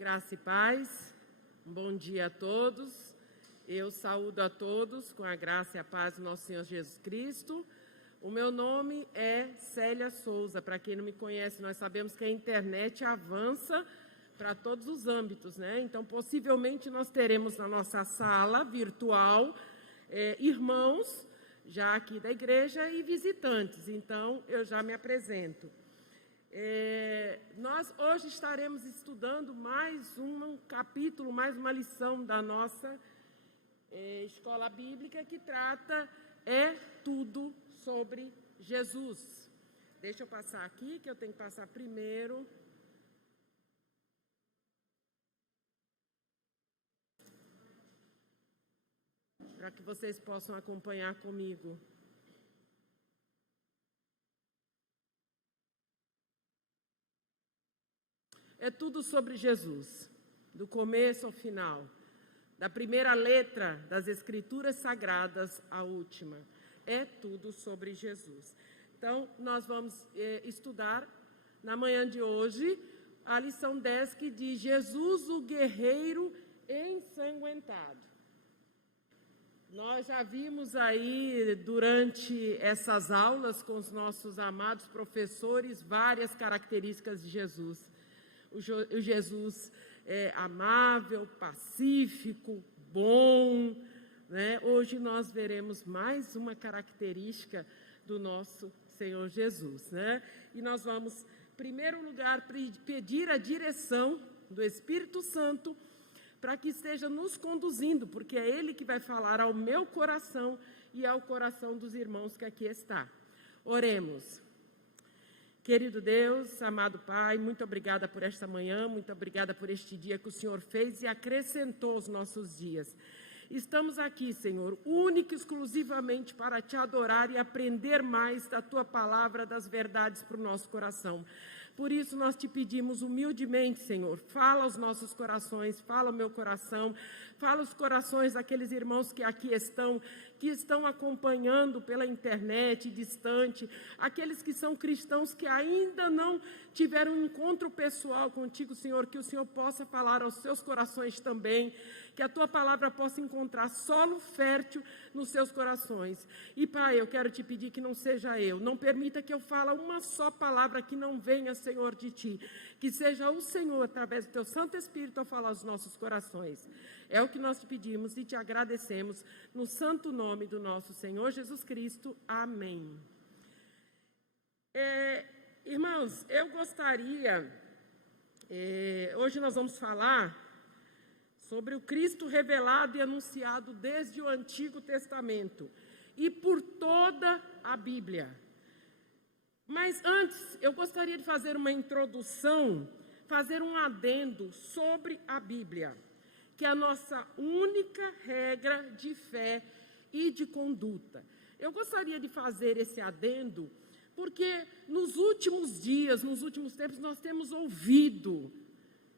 Graça e paz, bom dia a todos. Eu saúdo a todos com a graça e a paz do nosso Senhor Jesus Cristo. O meu nome é Célia Souza. Para quem não me conhece, nós sabemos que a internet avança para todos os âmbitos, né? Então, possivelmente, nós teremos na nossa sala virtual irmãos já aqui da igreja e visitantes. Então, eu já me apresento. Nós hoje estaremos estudando mais um capítulo, mais uma lição da nossa escola bíblica que trata tudo sobre Jesus. Deixa eu passar aqui, que eu tenho que passar primeiro. Para que vocês possam acompanhar comigo. É tudo sobre Jesus, do começo ao final, da primeira letra das Escrituras Sagradas à última. É tudo sobre Jesus. Então, nós vamos estudar na manhã de hoje a lição 10 que diz Jesus, o guerreiro ensanguentado. Nós já vimos aí durante essas aulas com os nossos amados professores várias características de Jesus. O Jesus é amável, pacífico, bom, né? Hoje nós veremos mais uma característica do nosso Senhor Jesus, né? E nós vamos, em primeiro lugar, pedir a direção do Espírito Santo para que esteja nos conduzindo, porque é Ele que vai falar ao meu coração e ao coração dos irmãos que aqui está. Oremos. Querido Deus, amado Pai, muito obrigada por esta manhã, muito obrigada por este dia que o Senhor fez e acrescentou aos nossos dias. Estamos aqui, Senhor, única e exclusivamente para Te adorar e aprender mais da Tua palavra, das verdades para o nosso coração. Por isso nós Te pedimos humildemente, Senhor, fala aos nossos corações, fala ao meu coração, fala os corações daqueles irmãos que aqui estão, que estão acompanhando pela internet, distante, aqueles que são cristãos que ainda não tiveram um encontro pessoal contigo, Senhor, que o Senhor possa falar aos seus corações também, que a Tua palavra possa encontrar solo fértil nos seus corações. E, Pai, eu quero Te pedir que não seja eu, não permita que eu fale uma só palavra que não venha, Senhor, de Ti, que seja o Senhor, através do Teu Santo Espírito, a falar aos nossos corações. É o que nós Te pedimos e Te agradecemos, no santo nome do nosso Senhor Jesus Cristo. Amém. Irmãos, eu gostaria, hoje nós vamos falar sobre o Cristo revelado e anunciado desde o Antigo Testamento e por toda a Bíblia. Mas antes, eu gostaria de fazer uma introdução, fazer um adendo sobre a Bíblia, que é a nossa única regra de fé e de conduta. Eu gostaria de fazer esse adendo porque nos últimos dias, nos últimos tempos, nós temos ouvido,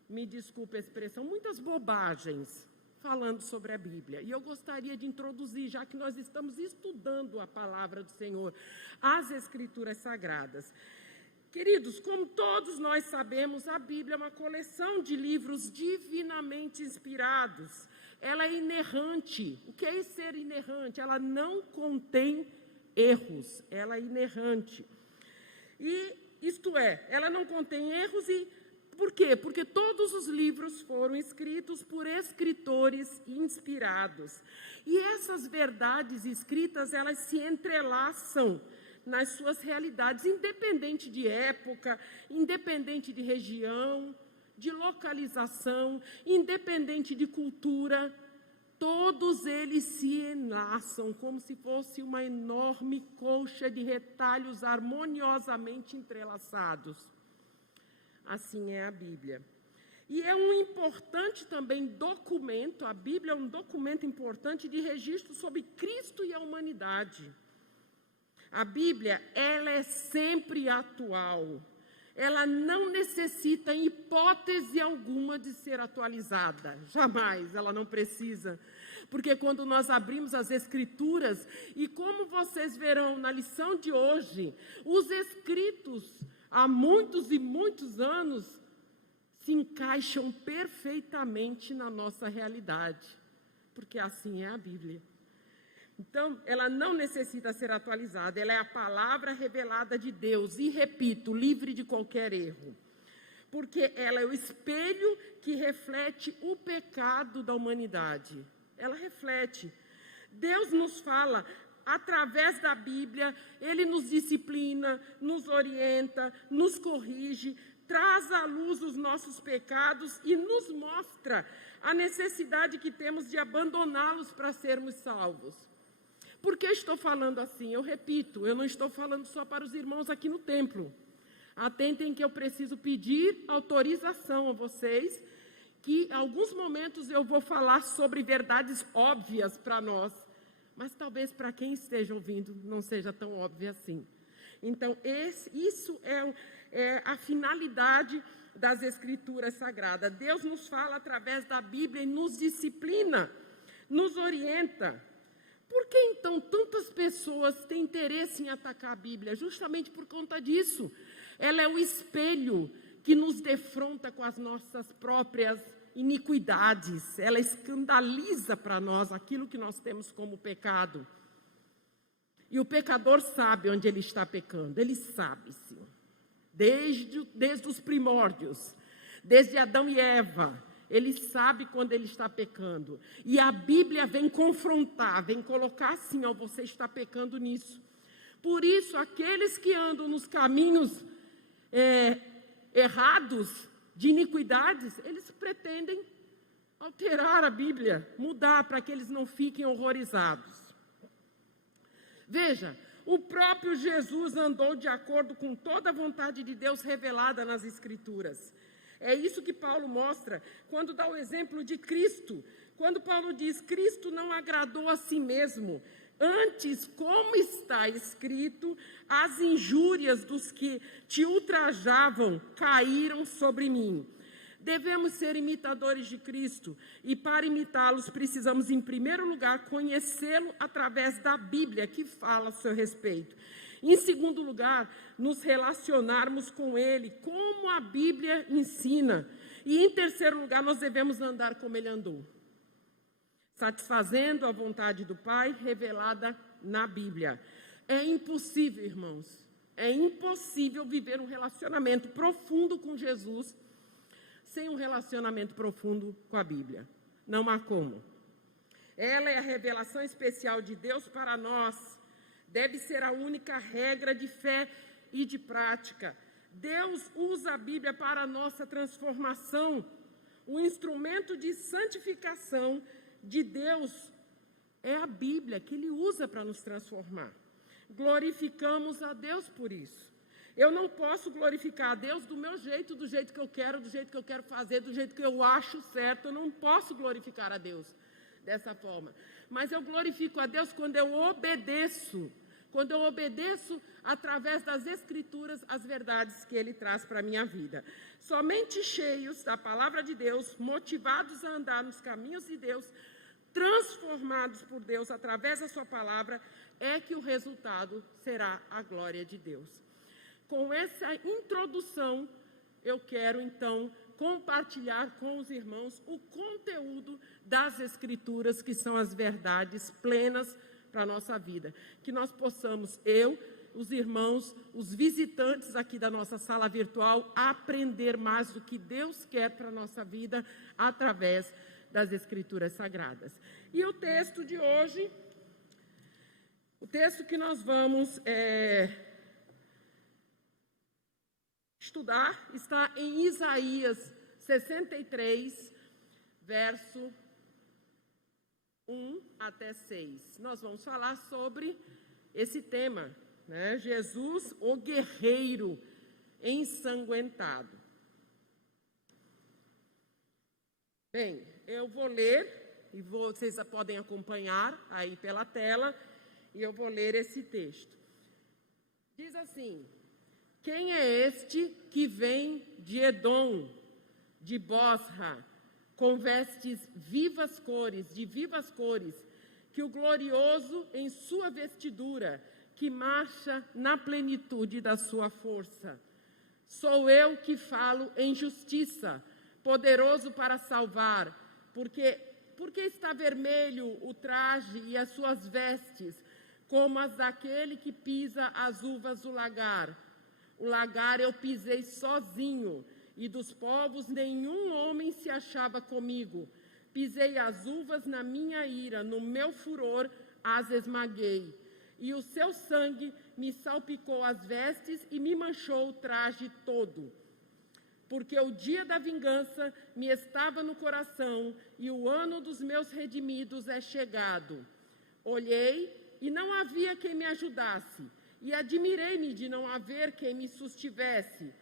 me desculpe a expressão, muitas bobagens falando sobre a Bíblia. E eu gostaria de introduzir, já que nós estamos estudando a palavra do Senhor, as Escrituras Sagradas. Queridos, como todos nós sabemos, a Bíblia é uma coleção de livros divinamente inspirados. Ela é inerrante. O que é ser inerrante? Ela não contém erros. Ela é inerrante. E, isto é, ela não contém erros e por quê? Porque todos os livros foram escritos por escritores inspirados. E essas verdades escritas, elas se entrelaçam nas suas realidades, independente de época, independente de região, de localização, independente de cultura. Todos eles se enlaçam como se fosse uma enorme colcha de retalhos harmoniosamente entrelaçados. Assim é a Bíblia. E é um importante também documento, a Bíblia é um documento importante de registro sobre Cristo e a humanidade. A Bíblia, ela é sempre atual. Ela não necessita, em hipótese alguma, de ser atualizada. Jamais, ela não precisa. Porque quando nós abrimos as Escrituras, e como vocês verão na lição de hoje, os escritos há muitos e muitos anos se encaixam perfeitamente na nossa realidade, porque assim é a Bíblia. Então, ela não necessita ser atualizada, ela é a palavra revelada de Deus, e repito, livre de qualquer erro, porque ela é o espelho que reflete o pecado da humanidade. Ela reflete. Deus nos fala através da Bíblia, Ele nos disciplina, nos orienta, nos corrige, traz à luz os nossos pecados e nos mostra a necessidade que temos de abandoná-los para sermos salvos. Por que estou falando assim? Eu repito, eu não estou falando só para os irmãos aqui no templo. Atentem que eu preciso pedir autorização a vocês, que em alguns momentos eu vou falar sobre verdades óbvias para nós, mas talvez para quem esteja ouvindo não seja tão óbvio assim. Então, isso é a finalidade das Escrituras Sagradas. Deus nos fala através da Bíblia e nos disciplina, nos orienta. Por que então tantas pessoas têm interesse em atacar a Bíblia? Justamente por conta disso. Ela é o espelho que nos defronta com as nossas próprias iniquidades. Ela escandaliza para nós aquilo que nós temos como pecado. E o pecador sabe onde ele está pecando. Ele sabe, sim. Desde os primórdios, desde Adão e Eva, ele sabe quando ele está pecando. E a Bíblia vem confrontar, vem colocar assim, ó, você está pecando nisso. Por isso, aqueles que andam nos caminhos errados, de iniquidades, eles pretendem alterar a Bíblia, mudar para que eles não fiquem horrorizados. Veja, o próprio Jesus andou de acordo com toda a vontade de Deus revelada nas Escrituras. É isso que Paulo mostra quando dá o exemplo de Cristo. Quando Paulo diz, Cristo não agradou a si mesmo. Antes, como está escrito, as injúrias dos que te ultrajavam caíram sobre mim. Devemos ser imitadores de Cristo e para imitá-los precisamos, em primeiro lugar, conhecê-lo através da Bíblia que fala a seu respeito. Em segundo lugar, nos relacionarmos com Ele, como a Bíblia ensina. E em terceiro lugar, nós devemos andar como Ele andou, satisfazendo a vontade do Pai revelada na Bíblia. É impossível, irmãos, é impossível viver um relacionamento profundo com Jesus sem um relacionamento profundo com a Bíblia. Não há como. Ela é a revelação especial de Deus para nós. Deve ser a única regra de fé e de prática. Deus usa a Bíblia para a nossa transformação. O instrumento de santificação de Deus é a Bíblia, que Ele usa para nos transformar. Glorificamos a Deus por isso. Eu não posso glorificar a Deus do meu jeito, do jeito que eu quero fazer, do jeito que eu acho certo. Eu não posso glorificar a Deus dessa forma. Mas eu glorifico a Deus quando eu obedeço. Quando eu obedeço através das Escrituras as verdades que Ele traz para a minha vida. Somente cheios da palavra de Deus, motivados a andar nos caminhos de Deus, transformados por Deus através da sua palavra, é que o resultado será a glória de Deus. Com essa introdução, eu quero então compartilhar com os irmãos o conteúdo das Escrituras, que são as verdades plenas para a nossa vida. Que nós possamos, os irmãos, os visitantes aqui da nossa sala virtual, aprender mais do que Deus quer para a nossa vida através das Escrituras Sagradas. E o texto de hoje, o texto que nós vamos estudar, está em Isaías 63, verso 1 até 6. Nós vamos falar sobre esse tema, né? Jesus, o guerreiro ensanguentado. Bem, eu vou ler, e vocês podem acompanhar aí pela tela, e eu vou ler esse texto. Diz assim: quem é este que vem de Edom, de Bosra, com vestes de vivas cores, que o glorioso em sua vestidura, que marcha na plenitude da sua força? Sou eu que falo em justiça, poderoso para salvar, porque está vermelho o traje e as suas vestes, como as daquele que pisa as uvas do lagar. O lagar eu pisei sozinho, e dos povos nenhum homem se achava comigo. Pisei as uvas na minha ira, no meu furor as esmaguei. E o seu sangue me salpicou as vestes e me manchou o traje todo. Porque o dia da vingança me estava no coração, e o ano dos meus redimidos é chegado. Olhei, e não havia quem me ajudasse, e admirei-me de não haver quem me sustivesse,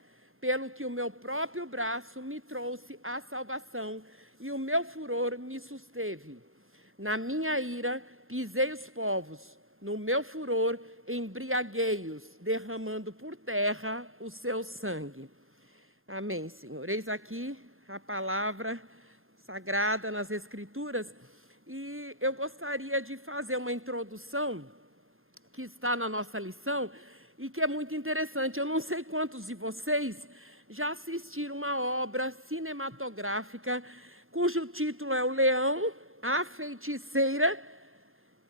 pelo que o meu próprio braço me trouxe a salvação, e o meu furor me susteve. Na minha ira pisei os povos, no meu furor embriaguei-os, derramando por terra o seu sangue. Amém, Senhor. Eis aqui a palavra sagrada nas Escrituras, e eu gostaria de fazer uma introdução que está na nossa lição e que é muito interessante. Eu não sei quantos de vocês já assistiram uma obra cinematográfica cujo título é O Leão, a Feiticeira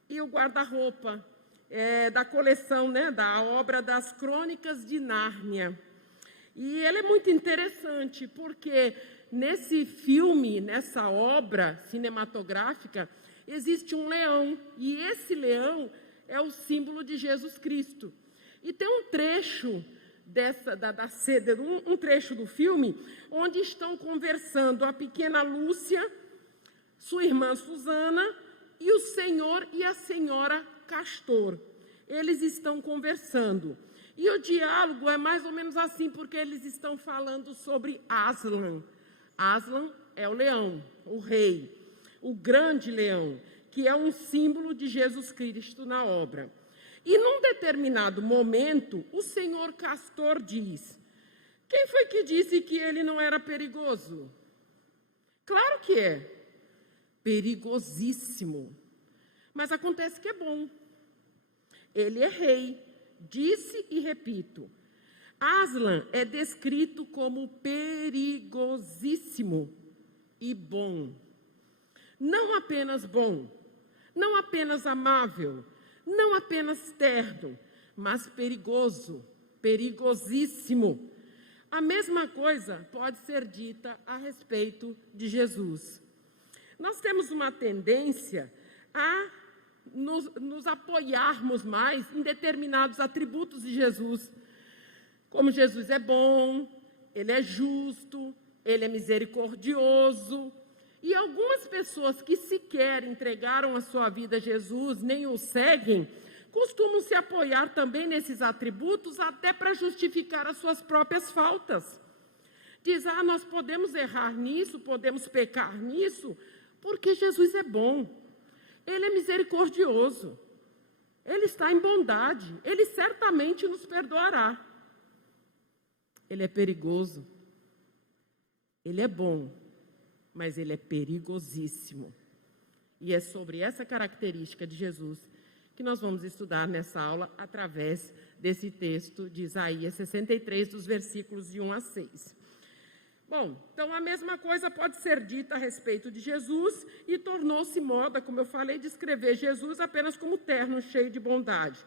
e o Guarda-Roupa, da coleção, da obra das Crônicas de Nárnia. E ele é muito interessante porque nesse filme, nessa obra cinematográfica, existe um leão, e esse leão é o símbolo de Jesus Cristo. E tem um trecho um trecho do filme onde estão conversando a pequena Lúcia, sua irmã Susana e o senhor e a senhora Castor. Eles estão conversando. E o diálogo é mais ou menos assim, porque eles estão falando sobre Aslan. Aslan é o leão, o rei, o grande leão, que é um símbolo de Jesus Cristo na obra. E num determinado momento, o senhor Castor diz: quem foi que disse que ele não era perigoso? Claro que é. Perigosíssimo. Mas acontece que é bom. Ele é rei. Disse e repito, Aslan é descrito como perigosíssimo e bom. Não apenas bom, não apenas amável, não apenas terno, mas perigoso, perigosíssimo. A mesma coisa pode ser dita a respeito de Jesus. Nós temos uma tendência a nos apoiarmos mais em determinados atributos de Jesus. Como Jesus é bom, ele é justo, ele é misericordioso. E algumas pessoas que sequer entregaram a sua vida a Jesus, nem o seguem, costumam se apoiar também nesses atributos até para justificar as suas próprias faltas. Diz, nós podemos errar nisso, podemos pecar nisso, porque Jesus é bom. Ele é misericordioso, ele está em bondade, ele certamente nos perdoará. Ele é perigoso, ele é bom, mas ele é perigosíssimo. E é sobre essa característica de Jesus que nós vamos estudar nessa aula através desse texto de Isaías 63, dos versículos de 1 a 6. Bom, então a mesma coisa pode ser dita a respeito de Jesus e tornou-se moda, como eu falei, descrever Jesus apenas como terno, cheio de bondade.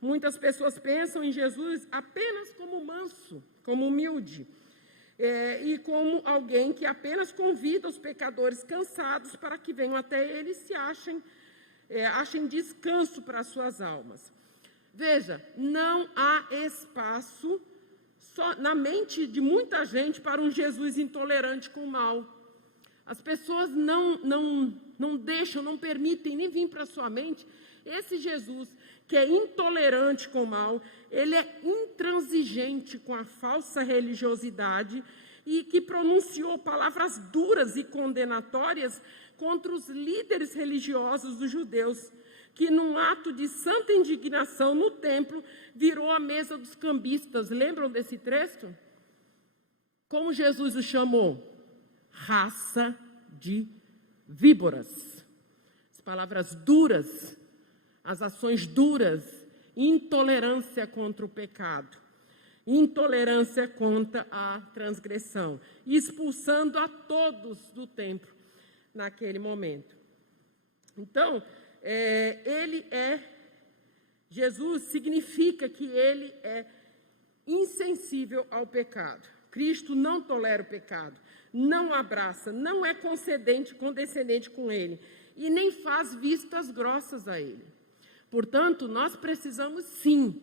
Muitas pessoas pensam em Jesus apenas como manso, como humilde, e como alguém que apenas convida os pecadores cansados para que venham até ele e se achem descanso para as suas almas. Veja, não há espaço só na mente de muita gente para um Jesus intolerante com o mal. As pessoas não deixam, não permitem nem vir para a sua mente esse Jesus que é intolerante com o mal, ele é intransigente com a falsa religiosidade e que pronunciou palavras duras e condenatórias contra os líderes religiosos dos judeus, que num ato de santa indignação no templo, virou a mesa dos cambistas. Lembram desse texto? Como Jesus o chamou? Raça de víboras. As palavras duras, as ações duras, intolerância contra o pecado. intolerância contra a transgressão, expulsando a todos do templo naquele momento. Então, Jesus significa que ele é insensível ao pecado. Cristo não tolera o pecado, não abraça, não é condescendente com ele e nem faz vistas grossas a ele. Portanto, nós precisamos sim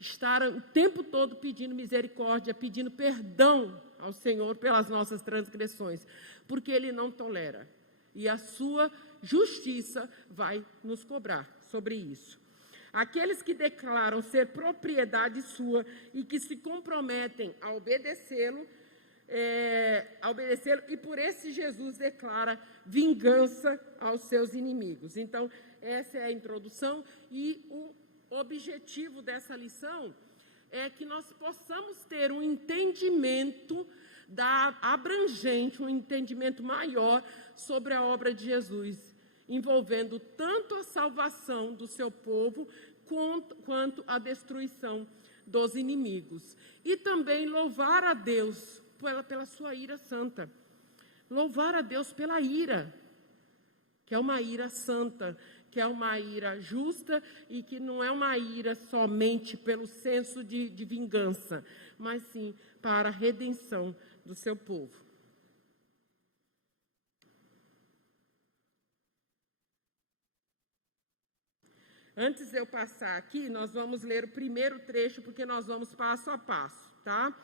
estar o tempo todo pedindo misericórdia, pedindo perdão ao Senhor pelas nossas transgressões, porque ele não tolera. E a sua justiça vai nos cobrar sobre isso. Aqueles que declaram ser propriedade sua e que se comprometem a obedecê-lo, e por esse Jesus declara vingança aos seus inimigos. Então, essa é a introdução e o objetivo dessa lição é que nós possamos ter um entendimento abrangente, um entendimento maior sobre a obra de Jesus, envolvendo tanto a salvação do seu povo quanto a destruição dos inimigos. E também louvar a Deus pela sua ira santa. Louvar a Deus pela ira, que é uma ira santa, que é uma ira justa e que não é uma ira somente pelo senso de vingança, mas sim para a redenção do seu povo. Antes de eu passar aqui, nós vamos ler o primeiro trecho, porque nós vamos passo a passo, tá?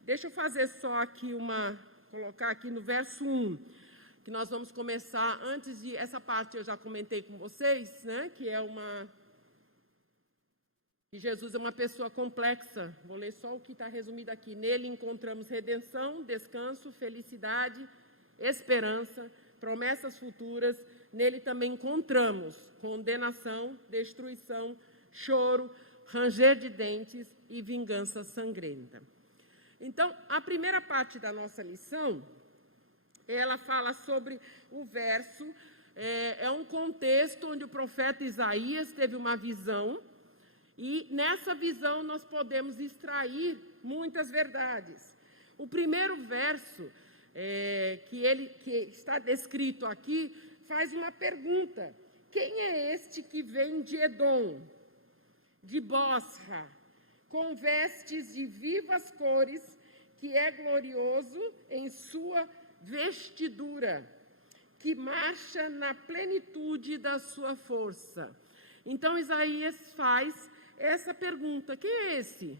Deixa eu fazer só aqui colocar aqui no verso 1, que nós vamos começar, essa parte eu já comentei com vocês, né? Que Jesus é uma pessoa complexa. Vou ler só o que está resumido aqui. Nele encontramos redenção, descanso, felicidade, esperança, promessas futuras. Nele também encontramos condenação, destruição, choro, ranger de dentes e vingança sangrenta. Então, a primeira parte da nossa lição, ela fala sobre o verso, é um contexto onde o profeta Isaías teve uma visão, e nessa visão nós podemos extrair muitas verdades. O primeiro verso que está descrito aqui faz uma pergunta: quem é este que vem de Edom, de Bosra, com vestes de vivas cores, que é glorioso em sua vestidura, que marcha na plenitude da sua força? Então Isaías faz essa pergunta: quem é esse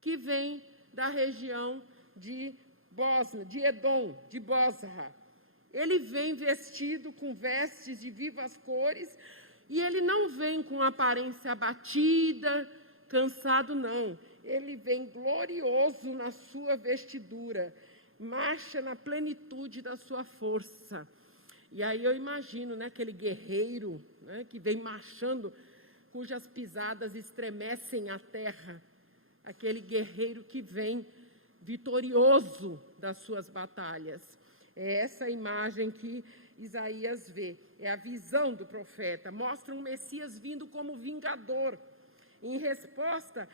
que vem da região de Bosra, de Edom, de Bosra? Ele vem vestido com vestes de vivas cores, e ele não vem com aparência abatida, cansado, não. Ele vem glorioso na sua vestidura, marcha na plenitude da sua força. E aí eu imagino, né, aquele guerreiro, né, que vem marchando, cujas pisadas estremecem a terra. Aquele guerreiro que vem vitorioso das suas batalhas. É essa imagem que Isaías vê, é a visão do profeta. Mostra um Messias vindo como vingador, em resposta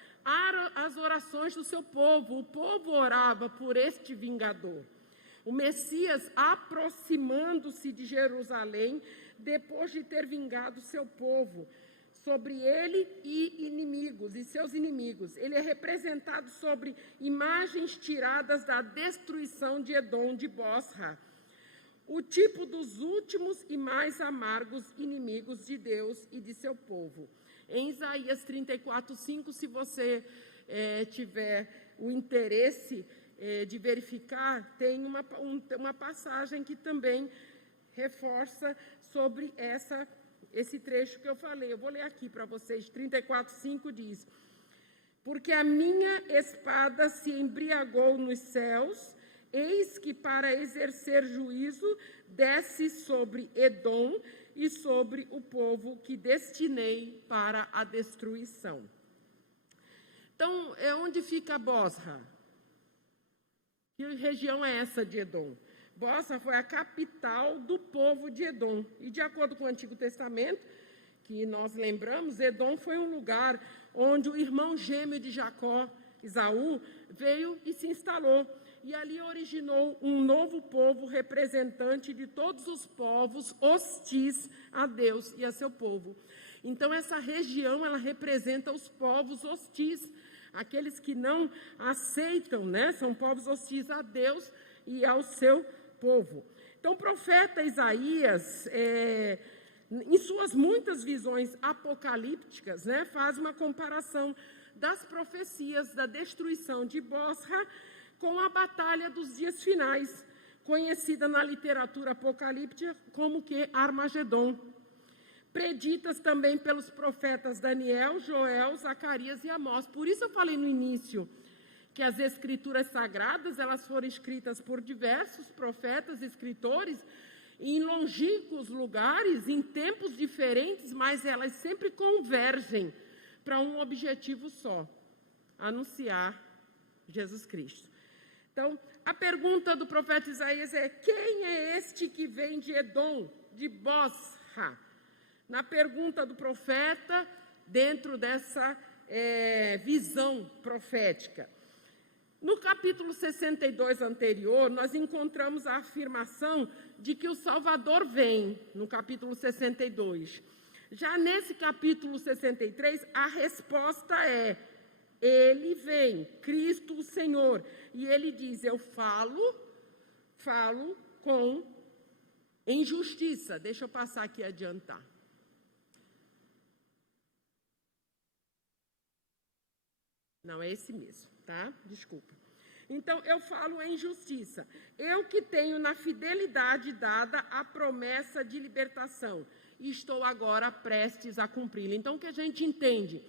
às orações do seu povo. O povo orava por este vingador. O Messias aproximando-se de Jerusalém, depois de ter vingado seu povo, sobre ele e seus inimigos. Ele é representado sobre imagens tiradas da destruição de Edom, de Bosra, o tipo dos últimos e mais amargos inimigos de Deus e de seu povo. Em Isaías 34:5, se você tiver o interesse de verificar, tem uma passagem que também reforça sobre esse trecho que eu falei. Eu vou ler aqui para vocês. 34:5 diz: porque a minha espada se embriagou nos céus, eis que para exercer juízo desce sobre Edom e sobre o povo que destinei para a destruição. Então, onde fica Bosra? Que região é essa de Edom? Bosra foi a capital do povo de Edom. E de acordo com o Antigo Testamento, que nós lembramos, Edom foi um lugar onde o irmão gêmeo de Jacó, Esaú, veio e se instalou. E ali originou um novo povo representante de todos os povos hostis a Deus e a seu povo. Então, essa região, ela representa os povos hostis, aqueles que não aceitam, né? São povos hostis a Deus e ao seu povo. Então, o profeta Isaías, em suas muitas visões apocalípticas, né, faz uma comparação das profecias da destruição de Bosra com a batalha dos dias finais, conhecida na literatura apocalíptica como que Armagedon, preditas também pelos profetas Daniel, Joel, Zacarias e Amós. Por isso eu falei no início que as escrituras sagradas, elas foram escritas por diversos profetas, escritores, em longínquos lugares, em tempos diferentes, mas elas sempre convergem para um objetivo só: anunciar Jesus Cristo. Então, a pergunta do profeta Isaías é: quem é este que vem de Edom, de Bosra? Na pergunta do profeta, dentro dessa visão profética. No capítulo 62 anterior, nós encontramos a afirmação de que o Salvador vem, no capítulo 62. Já nesse capítulo 63, a resposta é: ele vem, Cristo o Senhor. E ele diz: eu falo com injustiça. Deixa eu passar aqui e adiantar. Não, é esse mesmo, tá? Desculpa. Então, eu falo em justiça. Eu que tenho na fidelidade dada a promessa de libertação, e estou agora prestes a cumpri-la. Então, o que a gente entende?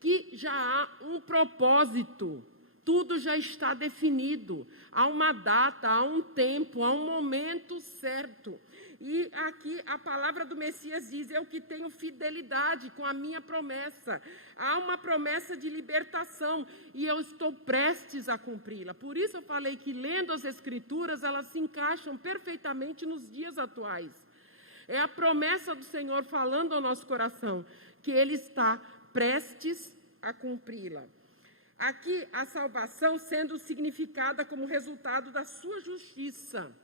Que já há um propósito, tudo já está definido. Há uma data, há um tempo, há um momento certo. E aqui a palavra do Messias diz: eu que tenho fidelidade com a minha promessa. Há uma promessa de libertação e eu estou prestes a cumpri-la. Por isso eu falei que, lendo as Escrituras, elas se encaixam perfeitamente nos dias atuais. É a promessa do Senhor falando ao nosso coração que Ele está prestes a cumpri-la. Aqui a salvação sendo significada como resultado da sua justiça.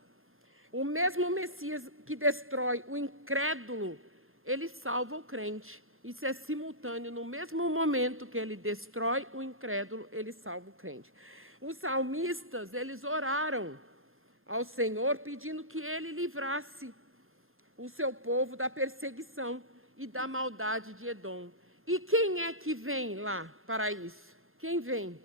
O mesmo Messias que destrói o incrédulo, ele salva o crente. Isso é simultâneo. No mesmo momento que ele destrói o incrédulo, ele salva o crente. Os salmistas, eles oraram ao Senhor pedindo que ele livrasse o seu povo da perseguição e da maldade de Edom. E quem é que vem lá para isso? Quem vem?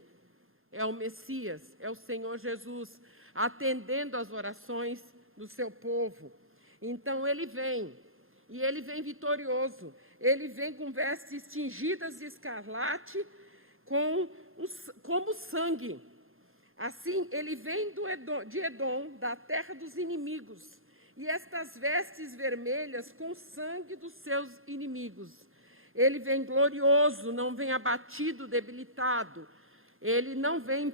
É o Messias, é o Senhor Jesus, atendendo às orações do seu povo. Então ele vem, e ele vem vitorioso. Ele vem com vestes tingidas de escarlate, como sangue. Assim, ele vem de Edom, da terra dos inimigos, e estas vestes vermelhas com sangue dos seus inimigos. Ele vem glorioso, não vem abatido, debilitado. Ele não vem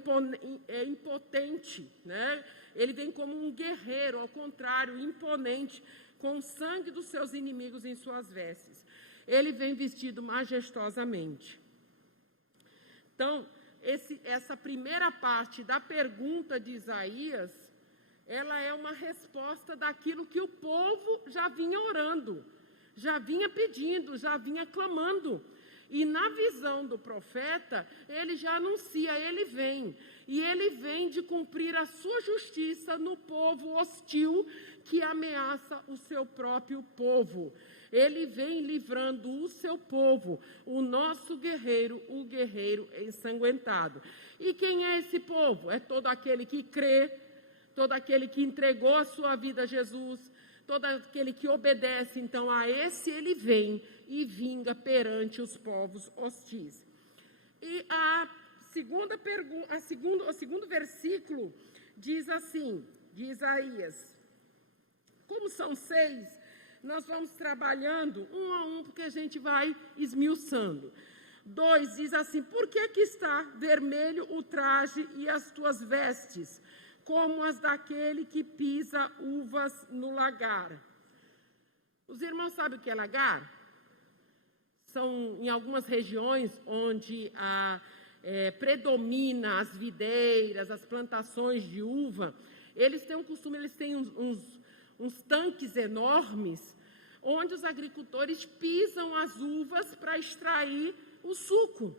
impotente, né? Ele vem como um guerreiro, ao contrário, imponente, com o sangue dos seus inimigos em suas vestes. Ele vem vestido majestosamente. Então, essa primeira parte da pergunta de Isaías, ela é uma resposta daquilo que o povo já vinha orando, já vinha pedindo, já vinha clamando. E na visão do profeta, ele já anuncia: ele vem. E ele vem de cumprir a sua justiça no povo hostil que ameaça o seu próprio povo. Ele vem livrando o seu povo, o nosso guerreiro, o guerreiro ensanguentado. E quem é esse povo? É todo aquele que crê, todo aquele que entregou a sua vida a Jesus, todo aquele que obedece. Então a esse ele vem e vinga perante os povos hostis. E o segundo versículo diz assim, de Isaías. Como são 6, nós vamos trabalhando um a um, porque a gente vai esmiuçando. 2 diz assim: por que está vermelho o traje e as tuas vestes, como as daquele que pisa uvas no lagar? Os irmãos sabem o que é lagar? são em algumas regiões onde predomina as videiras, as plantações de uva, eles têm um costume, eles têm uns tanques enormes, onde os agricultores pisam as uvas para extrair o suco.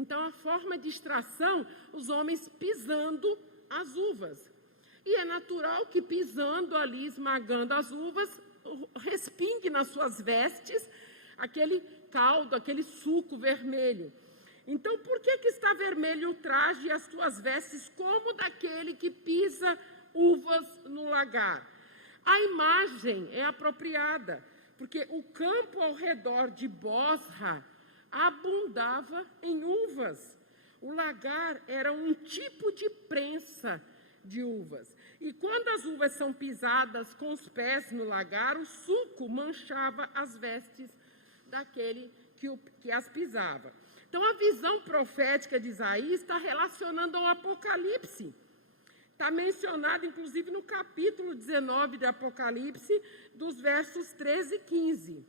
Então, a forma de extração, os homens pisando as uvas. E é natural que pisando ali, esmagando as uvas, respingue nas suas vestes aquele caldo, aquele suco vermelho. Então, por que está vermelho o traje e as tuas vestes como daquele que pisa uvas no lagar? A imagem é apropriada, porque o campo ao redor de Bosra abundava em uvas. O lagar era um tipo de prensa de uvas. E quando as uvas são pisadas com os pés no lagar, o suco manchava as vestes daquele que as pisava. Então, a visão profética de Isaías está relacionando ao Apocalipse. Está mencionado, inclusive, no capítulo 19 de Apocalipse, dos versos 13 e 15.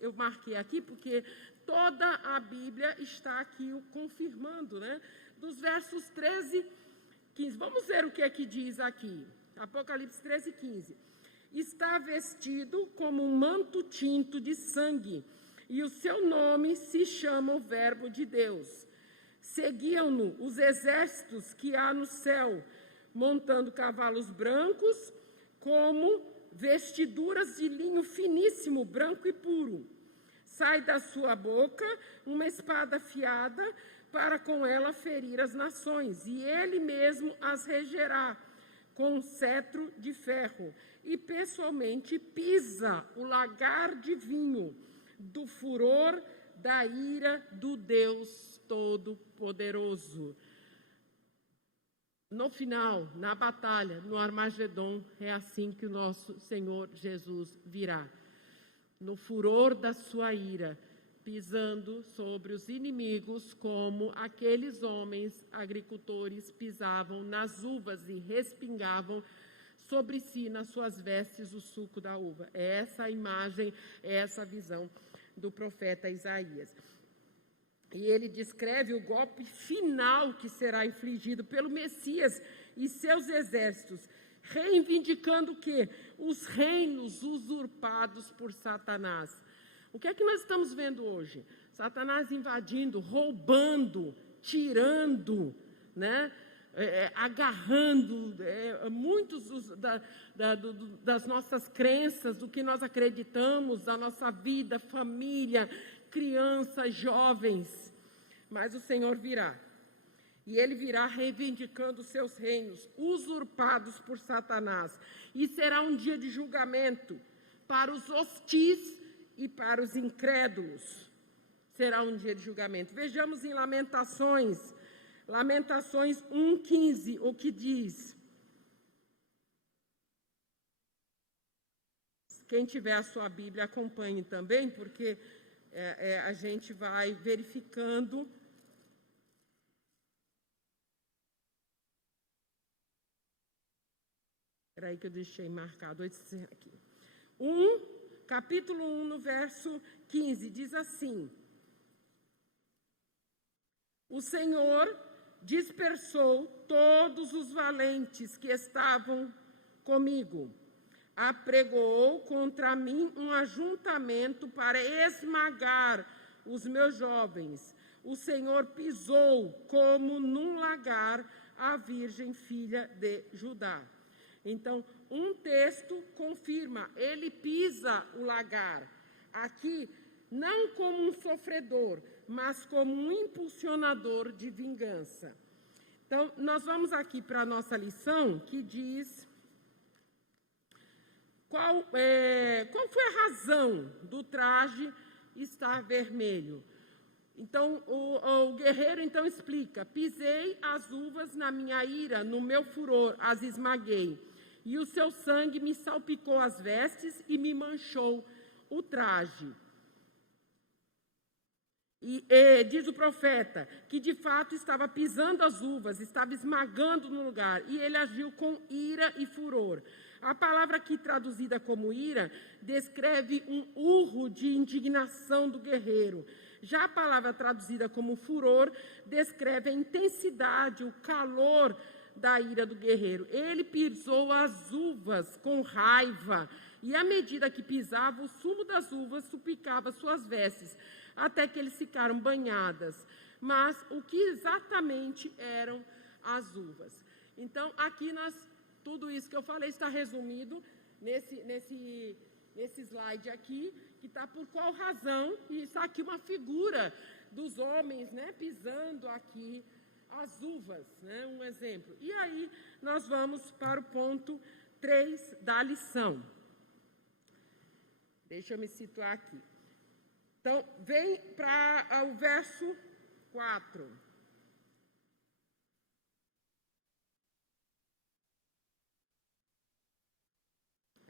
Eu marquei aqui, porque toda a Bíblia está aqui confirmando, né? Dos versos 13 e 15. Vamos ver o que é que diz aqui. Apocalipse 13 e 15. Está vestido como um manto tinto de sangue, e o seu nome se chama o Verbo de Deus. Seguiam-no os exércitos que há no céu, montando cavalos brancos, como vestiduras de linho finíssimo, branco e puro. Sai da sua boca uma espada afiada, para com ela ferir as nações, e ele mesmo as regerá com um cetro de ferro, e pessoalmente pisa o lagar de vinho do furor da ira do Deus Todo-Poderoso. No final, na batalha, no Armagedon, é assim que o nosso Senhor Jesus virá. No furor da sua ira, pisando sobre os inimigos, como aqueles homens agricultores pisavam nas uvas e respingavam sobre si, nas suas vestes, o suco da uva. É essa a imagem, é essa a visão do profeta Isaías. E ele descreve o golpe final que será infligido pelo Messias e seus exércitos, reivindicando o quê? Os reinos usurpados por Satanás. O que é que nós estamos vendo hoje? Satanás invadindo, roubando, tirando, né? Agarrando muitos das nossas crenças, do que nós acreditamos, da nossa vida, família, crianças, jovens. Mas o Senhor virá. E ele virá reivindicando os seus reinos, usurpados por Satanás. E será um dia de julgamento para os hostis e para os incrédulos. Será um dia de julgamento. Vejamos em Lamentações 1:15, o que diz. Quem tiver a sua Bíblia, acompanhe também, porque a gente vai verificando. Espera aí que eu deixei marcado aqui. Capítulo 1, no verso 15, diz assim: o Senhor dispersou todos os valentes que estavam comigo, apregoou contra mim um ajuntamento para esmagar os meus jovens. O Senhor pisou como num lagar a virgem filha de Judá. Então, um texto confirma, ele pisa o lagar. Aqui, não como um sofredor, mas como um impulsionador de vingança. Então, nós vamos aqui para a nossa lição, que diz qual foi a razão do traje estar vermelho. Então, o guerreiro então explica: pisei as uvas na minha ira, no meu furor, as esmaguei, e o seu sangue me salpicou as vestes e me manchou o traje. E diz o profeta que de fato estava pisando as uvas, estava esmagando no lugar, e ele agiu com ira e furor. A palavra aqui traduzida como ira descreve um urro de indignação do guerreiro. Já a palavra traduzida como furor descreve a intensidade, o calor da ira do guerreiro. Ele pisou as uvas com raiva, e à medida que pisava, o sumo das uvas suplicava suas vestes, até que eles ficaram banhadas. Mas o que exatamente eram as uvas? Então, aqui tudo isso que eu falei está resumido nesse slide aqui, que está por qual razão, e está aqui uma figura dos homens, né, pisando aqui as uvas, né, um exemplo. E aí nós vamos para o ponto 3 da lição. Deixa eu me situar aqui. Então, vem para o verso 4.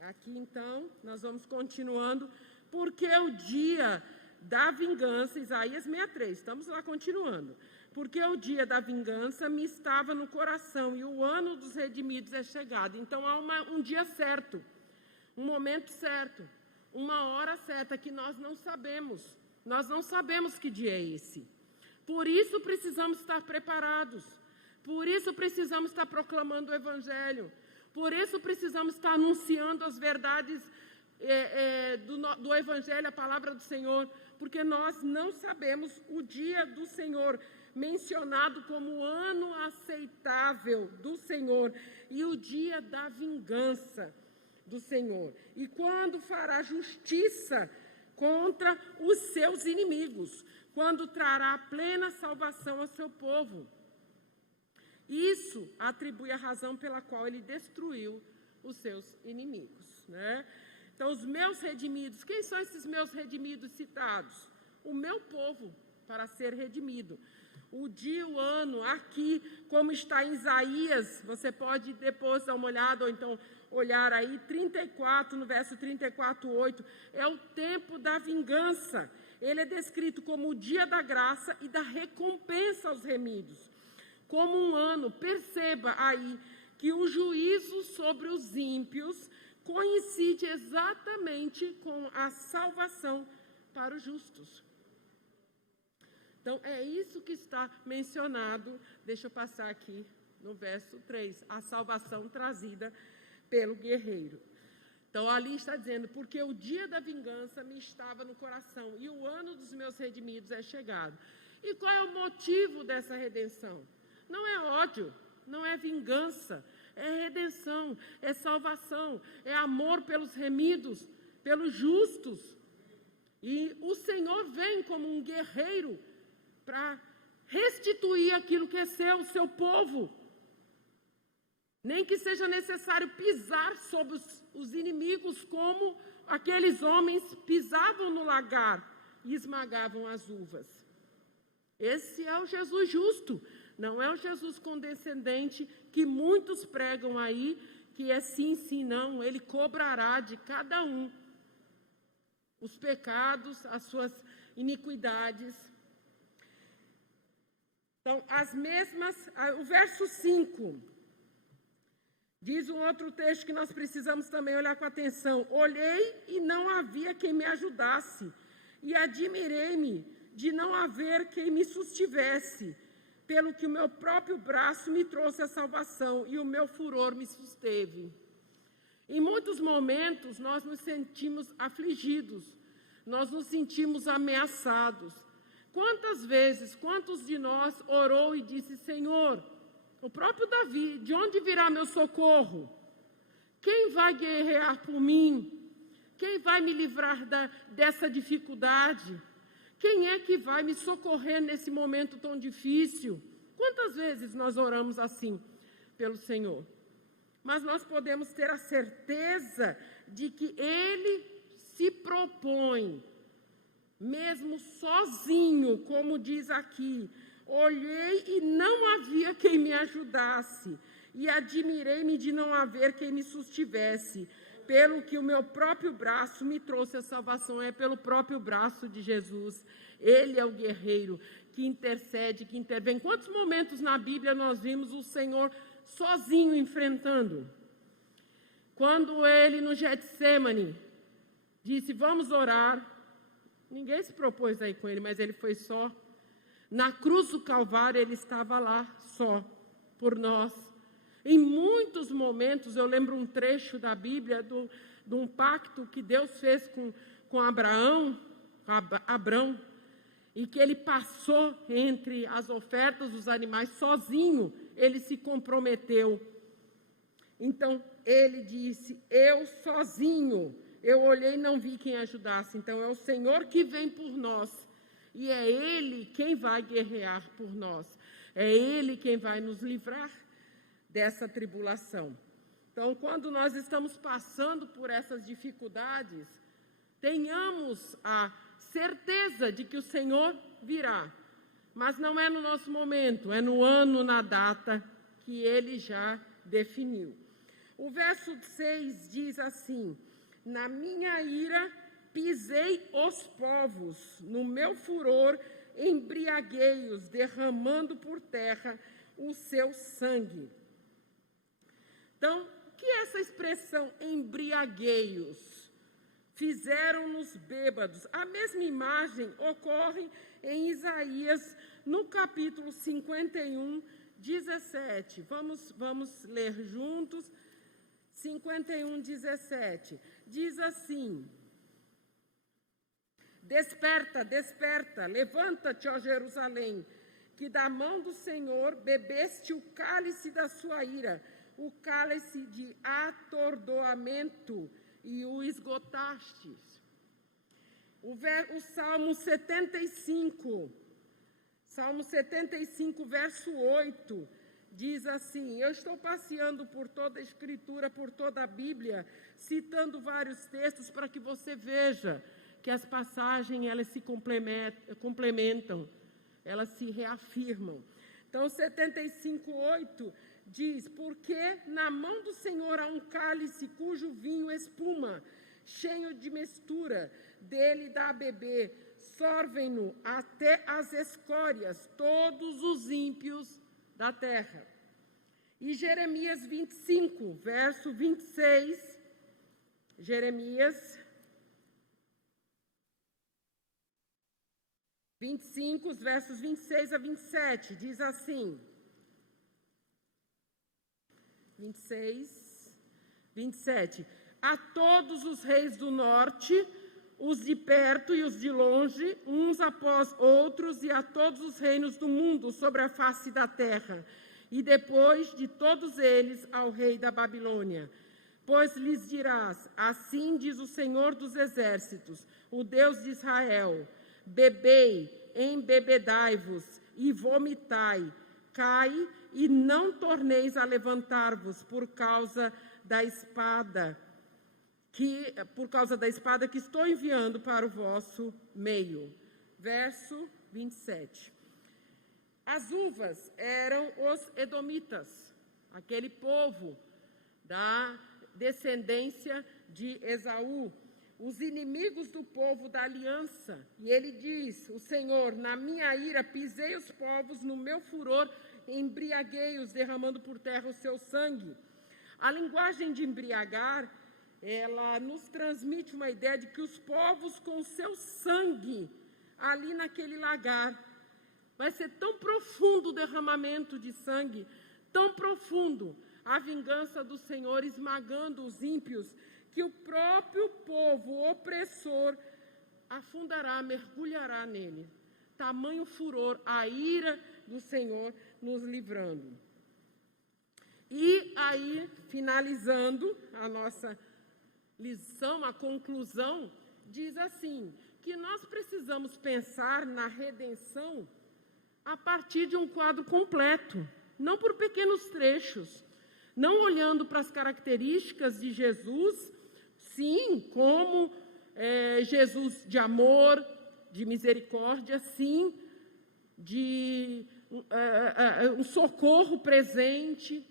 Aqui, então, nós vamos continuando, porque o dia da vingança, Isaías 63, estamos lá continuando. Porque o dia da vingança me estava no coração e o ano dos redimidos é chegado. Então, há um dia certo, um momento certo, uma hora certa que nós não sabemos. Nós não sabemos que dia é esse. Por isso precisamos estar preparados. Por isso precisamos estar proclamando o Evangelho. Por isso precisamos estar anunciando as verdades do Evangelho, a palavra do Senhor. Porque nós não sabemos o dia do Senhor, mencionado como o ano aceitável do Senhor e o dia da vingança do Senhor. E quando fará justiça contra os seus inimigos, quando trará plena salvação ao seu povo. Isso atribui a razão pela qual ele destruiu os seus inimigos, né? Então, os meus redimidos, quem são esses meus redimidos citados? O meu povo, para ser redimido. O dia, o ano, aqui, como está em Isaías, você pode depois dar uma olhada, ou então olhar aí, 34, no verso 34, 8, é o tempo da vingança. Ele é descrito como o dia da graça e da recompensa aos remidos. Como um ano, perceba aí que o juízo sobre os ímpios coincide exatamente com a salvação para os justos. Então, é isso que está mencionado, deixa eu passar aqui no verso 3, a salvação trazida pelo guerreiro. Então, ali está dizendo, porque o dia da vingança me estava no coração e o ano dos meus redimidos é chegado. E qual é o motivo dessa redenção? Não é ódio, não é vingança, é redenção, é salvação, é amor pelos remidos, pelos justos. E o Senhor vem como um guerreiro para restituir aquilo que é seu, o seu povo. Nem que seja necessário pisar sobre os inimigos, como aqueles homens pisavam no lagar e esmagavam as uvas. Esse é o Jesus justo, não é o Jesus condescendente que muitos pregam aí, que é sim, sim, não. Ele cobrará de cada um os pecados, as suas iniquidades. Então, o verso 5, diz um outro texto que nós precisamos também olhar com atenção. Olhei e não havia quem me ajudasse, e admirei-me de não haver quem me sustivesse, pelo que o meu próprio braço me trouxe a salvação e o meu furor me susteve. Em muitos momentos, nós nos sentimos afligidos, nós nos sentimos ameaçados. Quantas vezes, quantos de nós orou e disse, Senhor, o próprio Davi, de onde virá meu socorro? Quem vai guerrear por mim? Quem vai me livrar dessa dificuldade? Quem é que vai me socorrer nesse momento tão difícil? Quantas vezes nós oramos assim pelo Senhor? Mas nós podemos ter a certeza de que Ele se propõe, mesmo sozinho, como diz aqui, olhei e não havia quem me ajudasse, e admirei-me de não haver quem me sustivesse, pelo que o meu próprio braço me trouxe a salvação. É pelo próprio braço de Jesus. Ele é o guerreiro que intercede, que intervém. Quantos momentos na Bíblia nós vimos o Senhor sozinho enfrentando? Quando ele no Getsêmani disse, vamos orar, ninguém se propôs a ir com ele, mas ele foi só. Na cruz do Calvário ele estava lá, só, por nós. Em muitos momentos, eu lembro um trecho da Bíblia, de um pacto que Deus fez com Abraão, e que ele passou entre as ofertas dos animais sozinho, ele se comprometeu. Então, ele disse, eu sozinho, eu olhei e não vi quem ajudasse. Então, é o Senhor que vem por nós, e é Ele quem vai guerrear por nós. É Ele quem vai nos livrar dessa tribulação. Então, quando nós estamos passando por essas dificuldades, tenhamos a certeza de que o Senhor virá. Mas não é no nosso momento, é no ano, na data que Ele já definiu. O verso 6 diz assim, na minha ira pisei os povos, no meu furor embriaguei-os, derramando por terra o seu sangue. Então, o que é essa expressão embriaguei-os? Fizeram-nos bêbados. A mesma imagem ocorre em Isaías, no capítulo 51, 17. Vamos ler juntos. 51, 17. Diz assim, desperta, desperta, levanta-te, ó Jerusalém, que da mão do Senhor bebeste o cálice da sua ira, o cálice de atordoamento, e o esgotastes. O Salmo 75, verso 8, diz assim, eu estou passeando por toda a Escritura, por toda a Bíblia, citando vários textos para que você veja que as passagens elas se complementam, elas se reafirmam. Então, 75:8 diz, porque na mão do Senhor há um cálice cujo vinho espuma, cheio de mistura, dele dá a beber, sorvem-no até as escórias, todos os ímpios da terra. E Jeremias 25, verso 26, Jeremias 25, os versos 26 a 27, diz assim, 26, 27, a todos os reis do norte, os de perto e os de longe, uns após outros, e a todos os reinos do mundo sobre a face da terra, e depois de todos eles ao rei da Babilônia. Pois lhes dirás, assim diz o Senhor dos exércitos, o Deus de Israel, bebei, embebedai-vos e vomitai, cai e não torneis a levantar-vos por causa da espada que estou enviando para o vosso meio. Verso 27. As uvas eram os edomitas, aquele povo da descendência de Esaú, os inimigos do povo da aliança. E ele diz, o Senhor, na minha ira pisei os povos, no meu furor embriaguei-os, derramando por terra o seu sangue. A linguagem de embriagar, ela nos transmite uma ideia de que os povos com o seu sangue, ali naquele lagar, vai ser tão profundo o derramamento de sangue, tão profundo a vingança do Senhor esmagando os ímpios, que o próprio povo opressor afundará, mergulhará nele. Tamanho furor, a ira do Senhor nos livrando. E aí, finalizando a nossa lição, a conclusão, diz assim, que nós precisamos pensar na redenção a partir de um quadro completo, não por pequenos trechos, não olhando para as características de Jesus, sim, como Jesus de amor, de misericórdia, sim, de um socorro presente,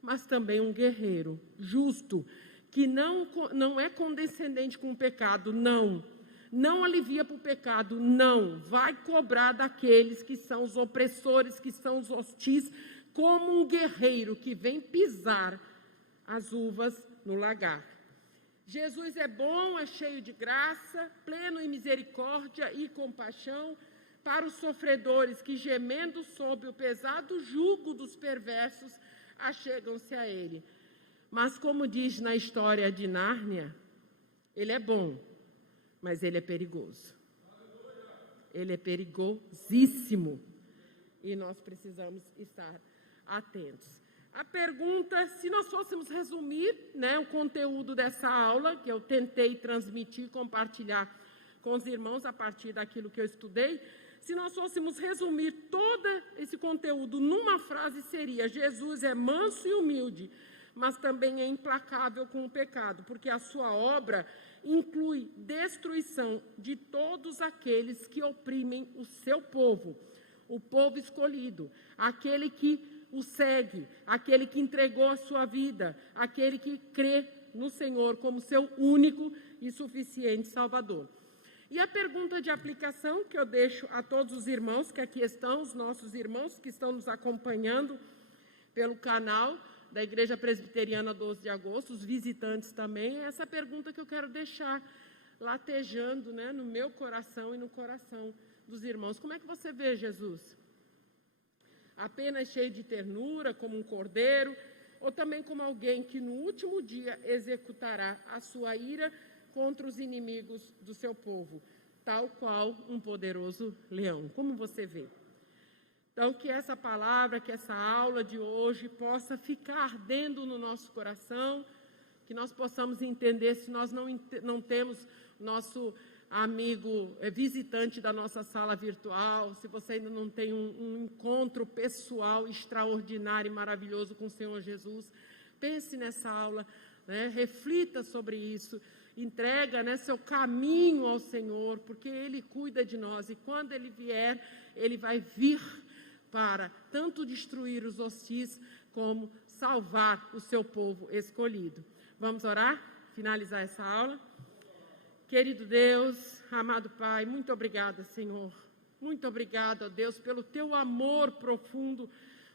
mas também um guerreiro justo, que não é condescendente com o pecado, não alivia para o pecado, não, vai cobrar daqueles que são os opressores, que são os hostis, como um guerreiro que vem pisar as uvas no lagar. Jesus é bom, é cheio de graça, pleno em misericórdia e compaixão para os sofredores que, gemendo sob o pesado jugo dos perversos, achegam-se a Ele. Mas, como diz na história de Nárnia, Ele é bom, mas Ele é perigoso. Ele é perigosíssimo. E nós precisamos estar atentos. A pergunta, se nós fôssemos resumir, o conteúdo dessa aula, que eu tentei transmitir, compartilhar com os irmãos a partir daquilo que eu estudei, se nós fôssemos resumir todo esse conteúdo numa frase, seria: Jesus é manso e humilde, mas também é implacável com o pecado, porque a sua obra inclui destruição de todos aqueles que oprimem o seu povo, o povo escolhido, aquele que o segue, aquele que entregou a sua vida, aquele que crê no Senhor como seu único e suficiente Salvador. E a pergunta de aplicação que eu deixo a todos os irmãos que aqui estão, os nossos irmãos que estão nos acompanhando pelo canal da Igreja Presbiteriana 12 de Agosto, os visitantes também, é essa pergunta que eu quero deixar latejando, no meu coração e no coração dos irmãos. Como é que você vê Jesus? Apenas cheio de ternura, como um cordeiro, ou também como alguém que no último dia executará a sua ira contra os inimigos do seu povo, tal qual um poderoso leão? Como você vê? Então, que essa palavra, que essa aula de hoje possa ficar ardendo no nosso coração, que nós possamos entender, se nós não temos nosso amigo visitante da nossa sala virtual, se você ainda não tem um encontro pessoal extraordinário e maravilhoso com o Senhor Jesus, pense nessa aula, reflita sobre isso, entrega seu caminho ao Senhor, porque Ele cuida de nós, e quando Ele vier, Ele vai vir para tanto destruir os hostis, como salvar o seu povo escolhido. Vamos orar? Finalizar essa aula? Querido Deus, amado Pai, muito obrigada, Senhor. Muito obrigada, ó Deus, pelo Teu amor profundo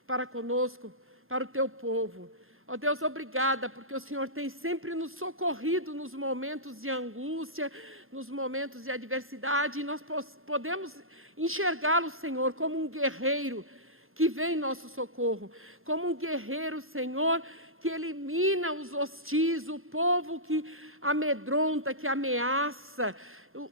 para conosco, para o Teu povo. Ó Deus, obrigada, porque o Senhor tem sempre nos socorrido nos momentos de angústia, nos momentos de adversidade, e nós podemos enxergá-lo, Senhor, como um guerreiro que vem em nosso socorro, como um guerreiro, Senhor, que elimina os hostis, o povo que amedronta, que ameaça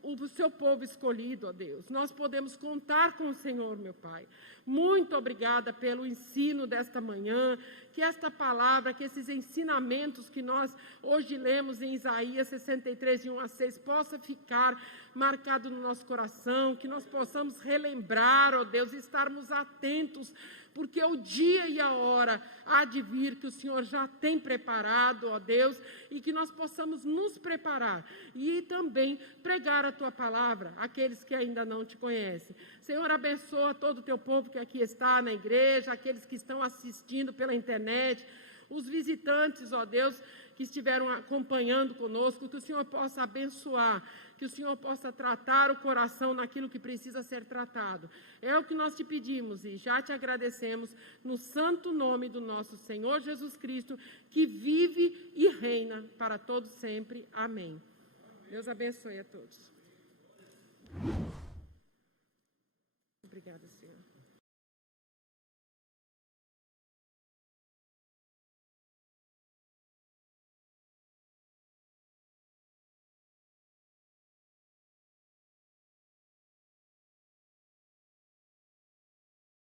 o seu povo escolhido, ó Deus. Nós podemos contar com o Senhor, meu Pai. Muito obrigada pelo ensino desta manhã, que esta palavra, que esses ensinamentos que nós hoje lemos em Isaías 63, de 1 a 6, possa ficar marcado no nosso coração, que nós possamos relembrar, ó Deus, e estarmos atentos, porque o dia e a hora há de vir que o Senhor já tem preparado, ó Deus, e que nós possamos nos preparar e também pregar a Tua palavra àqueles que ainda não Te conhecem. Senhor, abençoa todo o Teu povo que aqui está na igreja, aqueles que estão assistindo pela internet, os visitantes, ó Deus, que estiveram acompanhando conosco, que o Senhor possa abençoar, que o Senhor possa tratar o coração naquilo que precisa ser tratado. É o que nós Te pedimos e já Te agradecemos no santo nome do nosso Senhor Jesus Cristo, que vive e reina para todos sempre. Amém. Deus abençoe a todos. Obrigada, Senhor.